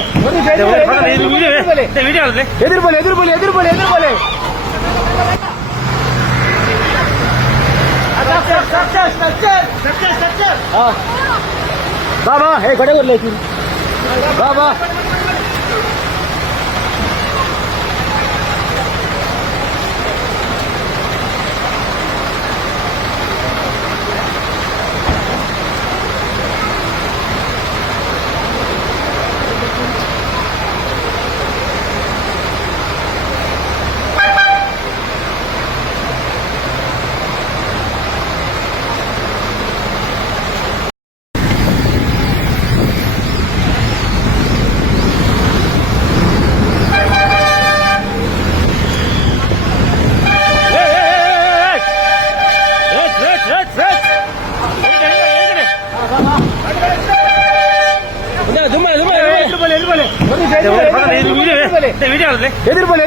எதிர்பலி எதிர்பலி எதிர்பலி எதிர்பலி बाबा हे घडे बोलले बाबा எதிர்போலே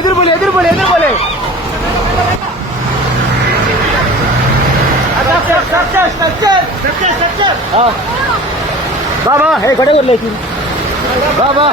எதிர்போலே எதிர்போலே எதிர்போலே எதிர்போலே बाबा हे खडे करले की बाबा